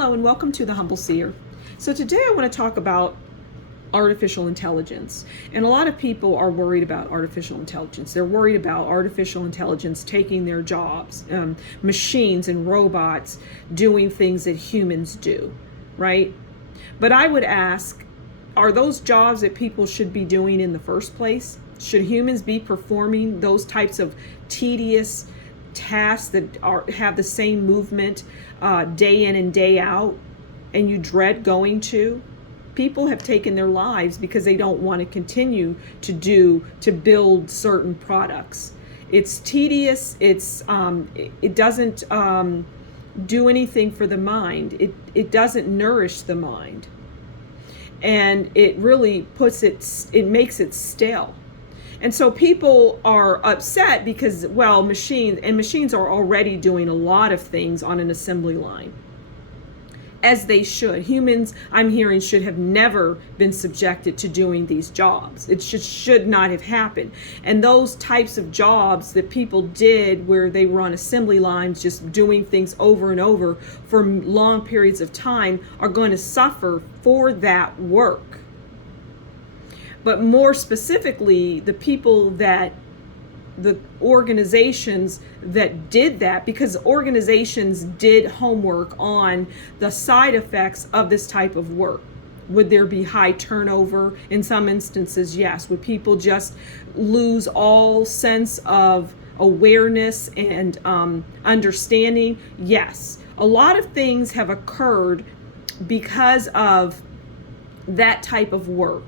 Hello and welcome to the Humble Seer. So today I want to talk about artificial intelligence. And a lot of people are worried about artificial intelligence. They're worried about artificial intelligence taking their jobs, machines and robots doing things that humans do, right? But I would ask, are those jobs that people should be doing in the first place? Should humans be performing those types of tedious tasks that have the same movement day in and day out, and you dread going to? People have taken their lives because they don't want to continue to build certain products. It's tedious. It doesn't do anything for the mind. It doesn't nourish the mind, and it really makes it stale. And so people are upset because, well, machines are already doing a lot of things on an assembly line, as they should. Humans, I'm hearing, should have never been subjected to doing these jobs. It should not have happened. And those types of jobs that people did where they were on assembly lines just doing things over and over for long periods of time are going to suffer for that work. But more specifically, the organizations that did that, because organizations did homework on the side effects of this type of work. Would there be high turnover? In some instances, yes. Would people just lose all sense of awareness and understanding? Yes. A lot of things have occurred because of that type of work.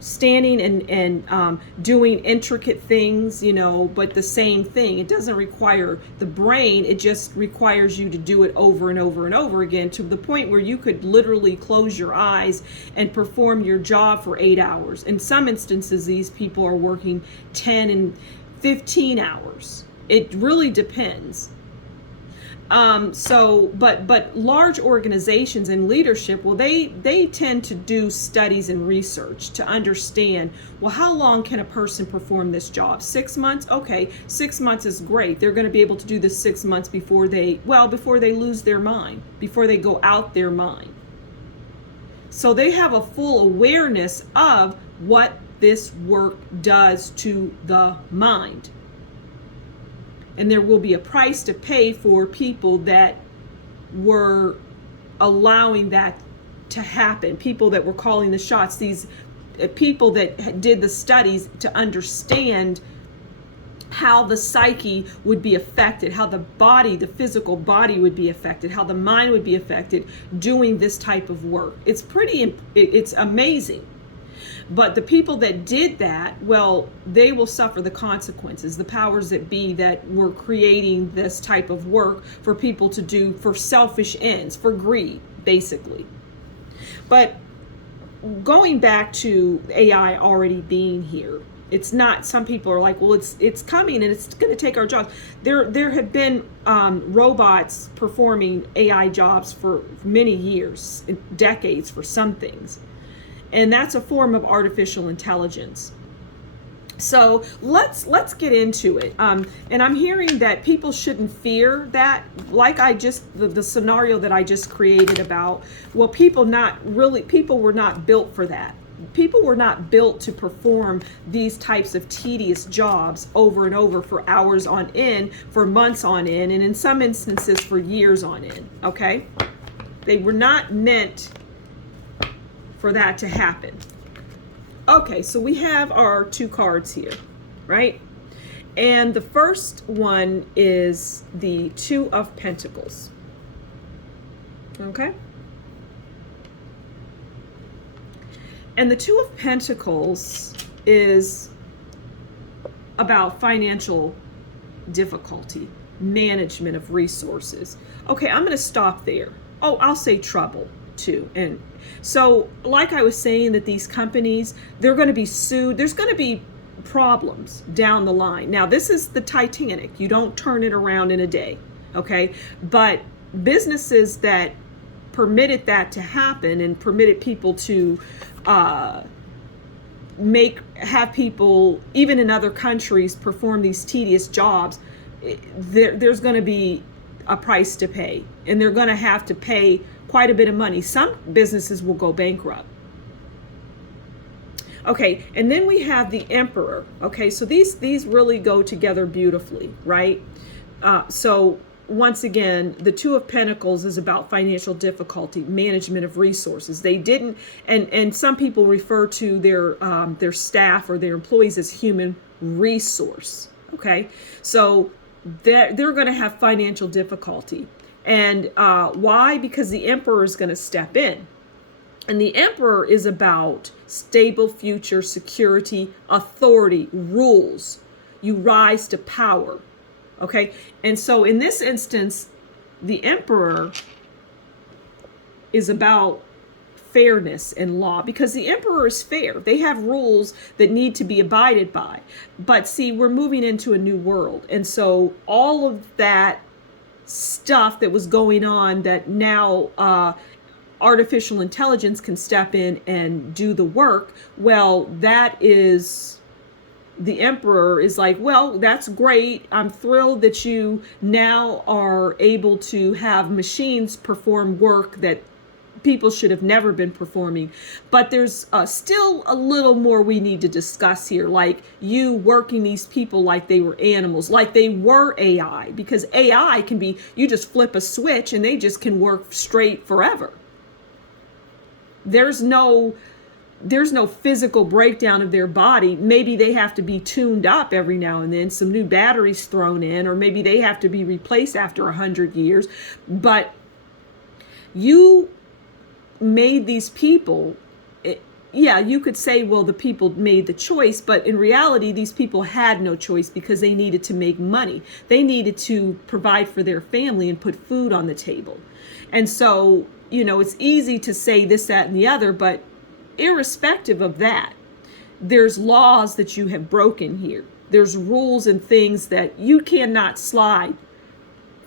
Standing and doing intricate things, but the same thing. It doesn't require the brain. It just requires you to do it over and over and over again, to the point where you could literally close your eyes and perform your job for 8 hours. In some instances, these people are working 10 and 15 hours. It really depends. But large organizations and leadership, well, they tend to do studies and research to understand, well, how long can a person perform this job? 6 months? Okay, 6 months is great. They're going to be able to do this 6 months before they lose their mind, before they go out their mind. So they have a full awareness of what this work does to the mind. And there will be a price to pay for people that were allowing that to happen, people that were calling the shots, these people that did the studies to understand how the psyche would be affected, how the physical body would be affected, how the mind would be affected doing this type of work. It's amazing. But the people that did that, well, they will suffer the consequences. The powers that be that were creating this type of work for people to do for selfish ends, for greed, basically. But going back to AI already being here, it's not, some people are like, well, it's coming and it's going to take our jobs. There have been robots performing AI jobs for many years, decades for some things. And that's a form of artificial intelligence. So let's get into it. And I'm hearing that people shouldn't fear that, like the scenario that I just created about, well, people were not built for that. People were not built to perform these types of tedious jobs over and over for hours on end, for months on end, and in some instances for years on end, okay? They were not meant for that to happen. Okay, so we have our two cards here, right? And the first one is the Two of Pentacles. Okay? And the Two of Pentacles is about financial difficulty, management of resources. Okay, I'm going to stop there. Oh, I'll say trouble too. And so, like I was saying, that these companies, they're going to be sued. There's going to be problems down the line. Now, this is the Titanic. You don't turn it around in a day, okay? But businesses that permitted that to happen and permitted people to have people, even in other countries, perform these tedious jobs, there's going to be a price to pay, and they're going to have to pay quite a bit of money. Some businesses will go bankrupt. Okay, and then we have the emperor. Okay, so these really go together beautifully, right? So once again, the Two of Pentacles is about financial difficulty, management of resources. They didn't, and some people refer to their staff or their employees as human resource. Okay, so they're going to have financial difficulty, and why? Because the emperor is going to step in. And the emperor is about stable future, security, authority, rules. You rise to power. Okay? And so in this instance, the emperor is about fairness and law, because the emperor is fair. They have rules that need to be abided by. But see, we're moving into a new world. And so all of that stuff that was going on that now artificial intelligence can step in and do the work, well, that is, the emperor is like, well, that's great. I'm thrilled that you now are able to have machines perform work that people should have never been performing. But there's still a little more we need to discuss here, like you working these people like they were animals, like they were AI, because AI can be, you just flip a switch and they just can work straight forever. There's no physical breakdown of their body. Maybe they have to be tuned up every now and then, some new batteries thrown in, or maybe they have to be replaced after 100 years. But you made these people, yeah, you could say, well, the people made the choice, but in reality, these people had no choice because they needed to make money. They needed to provide for their family and put food on the table. And so, you know, it's easy to say this, that, and the other, but irrespective of that, there's laws that you have broken here. There's rules and things that you cannot slide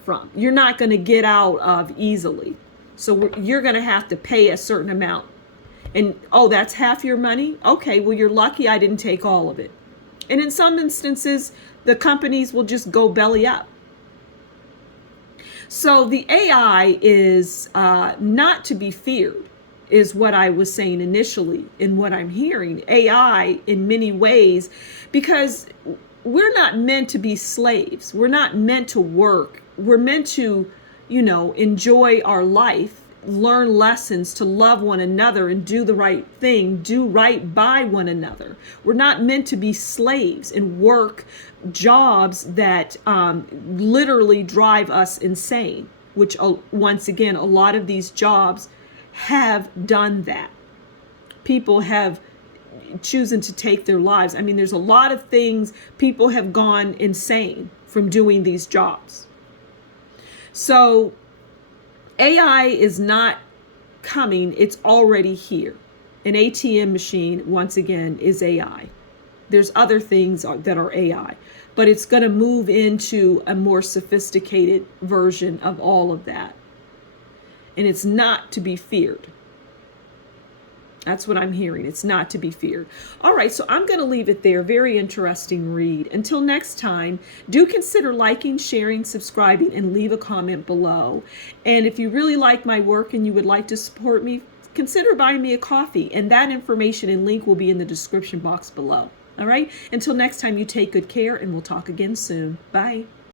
from. You're not going to get out of easily. So you're going to have to pay a certain amount. And, oh, that's half your money? Okay, well, you're lucky I didn't take all of it. And in some instances, the companies will just go belly up. So the AI is not to be feared, is what I was saying initially in what I'm hearing. AI in many ways, because we're not meant to be slaves. We're not meant to work. We're meant to, you know, enjoy our life, learn lessons, to love one another and do the right thing, do right by one another. We're not meant to be slaves and work jobs that literally drive us insane, which once again, a lot of these jobs have done that. People have chosen to take their lives. I mean, there's a lot of things, people have gone insane from doing these jobs. So AI is not coming, it's already here. An ATM machine, once again, is AI. There's other things that are AI, but it's going to move into a more sophisticated version of all of that. And it's not to be feared. That's what I'm hearing. It's not to be feared. All right, so I'm going to leave it there. Very interesting read. Until next time, do consider liking, sharing, subscribing, and leave a comment below. And if you really like my work and you would like to support me, consider buying me a coffee. And that information and link will be in the description box below. All right, until next time, you take good care, and we'll talk again soon. Bye.